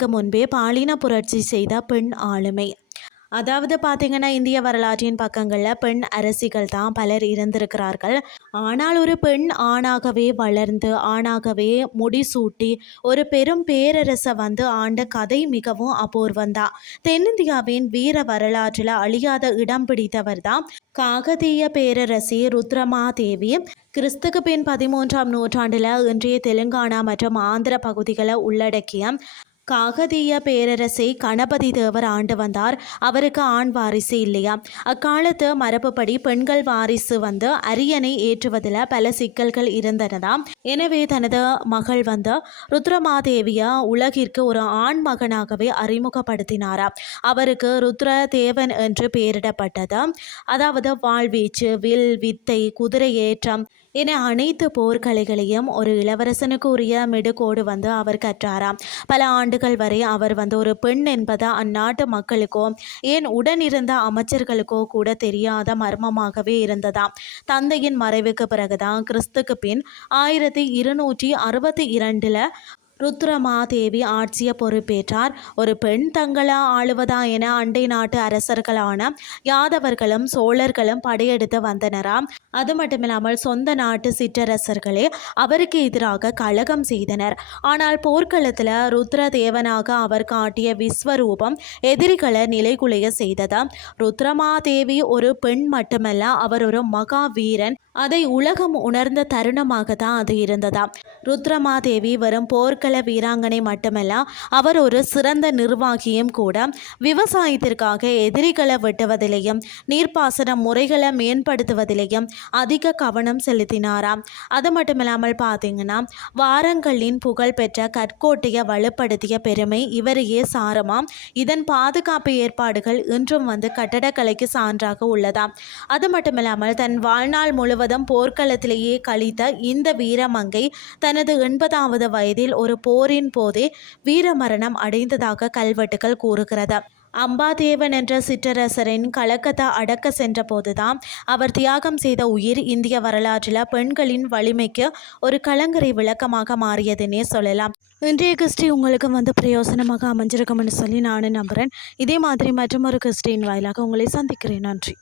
ஆண்டுகளுக்கு முன்பே பாலின புரட்சி செய்த பெண் ஆளுமை. அதாவது பார்த்தீங்கன்னா, இந்திய வரலாற்றின் பக்கங்களில் பெண் அரசிகள் தான் பலர் இருந்திருக்கிறார்கள். ஆனால் ஒரு பெண் ஆணாகவே வளர்ந்து ஆணாகவே முடிசூட்டி ஒரு பெரும் பேரரசை ஆண்ட கதை மிகவும் அபூர்வந்தான். தென்னிந்தியாவின் வீர வரலாற்றில் அழியாத இடம் பிடித்தவர் தான் காகதீய பேரரசி ருத்ரமாதேவி. கிறிஸ்துக்கு பின் 13ஆம் நூற்றாண்டில் இன்றைய தெலுங்கானா மற்றும் ஆந்திர பகுதிகளை உள்ளடக்கிய காகதீய பேரரசை கணபதி தேவர் ஆண்டு வந்தார். அவருக்கு ஆண் வாரிசு இல்லையா. அக்காலத்து மரபுப்படி பெண்கள் வாரிசு அரியணை ஏற்றுவதில் பல சிக்கல்கள் இருந்தனதாம். எனவே தனது மகள் ருத்ரமாதேவிய உலகிற்கு ஒரு ஆண் மகனாகவே அறிமுகப்படுத்தினாராம். அவருக்கு ருத்ர தேவன் என்று பெயரிடப்பட்டது. அதாவது வாழ்வீச்சு, வில், வித்தை, குதிரை ஏற்றம் என அனைத்து போர்க்கலைகளையும் ஒரு இளவரசனுக்கு உரிய மெடுகோடு அவர் கற்றாராம். பல ஆண்டுகள் வரை அவர் ஒரு பெண் என்பது அந்நாட்டு மக்களுக்கோ ஏன் உடனிருந்த அமைச்சர்களுக்கோ கூட தெரியாத மர்மமாகவே இருந்ததாம். தந்தையின் மறைவுக்கு பிறகுதான் கிறிஸ்துக்கு பின் 1262 ருத்ரமாதேவி ஆட்சியை பொறுப்பேற்றார். ஒரு பெண் தங்களை ஆளுவதா என அண்டை நாட்டு அரசர்களான யாதவர்களும் சோழர்களும் படையெடுத்து வந்தனராம். அது மட்டுமில்லாமல் சொந்த நாட்டு சிற்றரசர்களே அவருக்கு எதிராக கலகம் செய்தனர். ஆனால் போர்க்களத்தில் ருத்ர தேவனாக அவர் காட்டிய விஸ்வரூபம் எதிரிகளை நிலைகுலைய செய்தது. ருத்ரமாதேவி ஒரு பெண் மட்டுமல்ல, அவர் ஒரு மகா வீரன். அதை உலகம் உணர்ந்த தருணமாக தான் அது இருந்ததாம். ருத்ரமாதேவி வெறும் போர்க்கள வீராங்கனை மட்டுமல்ல, அவர் ஒரு சிறந்த நிர்வாகியும் கூட. விவசாயத்திற்காக எதிரிகளை வெட்டுவதிலையும் நீர்ப்பாசன முறைகளை மேம்படுத்துவதிலையும் அதிக கவனம் செலுத்தினாராம். அது மட்டுமில்லாமல் பார்த்தீங்கன்னா, வாரங்களின் புகழ்பெற்ற கற்கோட்டையை வலுப்படுத்திய பெருமை இவரையே சாருமாம். இதன் பாதுகாப்பு ஏற்பாடுகள் இன்றும் கட்டடக்கலைக்கு சான்றாக உள்ளதாம். அது மட்டுமில்லாமல் தன் வாழ்நாள் முழுவதும் போர்க்களத்திலேயே கழித்த இந்த வீரமங்கை தனது 80வது வயதில் ஒரு போரின் போதே வீரமரணம் அடைந்ததாக கல்வெட்டுகள் கூறுகிறது. அம்பாதேவன் என்ற சிற்றரசரின் கலக்கத்தை அடக்க சென்ற போதுதான் அவர் தியாகம் செய்த உயிர் இந்திய வரலாற்றில் பெண்களின் வலிமைக்கு ஒரு கலங்கரை விளக்கமாக மாறியதுன்னே சொல்லலாம். இன்றைய கிறிஸ்டி உங்களுக்கு பிரயோசனமாக அமைஞ்சிருக்கும்னு சொல்லி நானும் நம்புகிறேன். இதே மாதிரி மற்றும் ஒரு கிறிஸ்டின் வாயிலாக உங்களை சந்திக்கிறேன். நன்றி.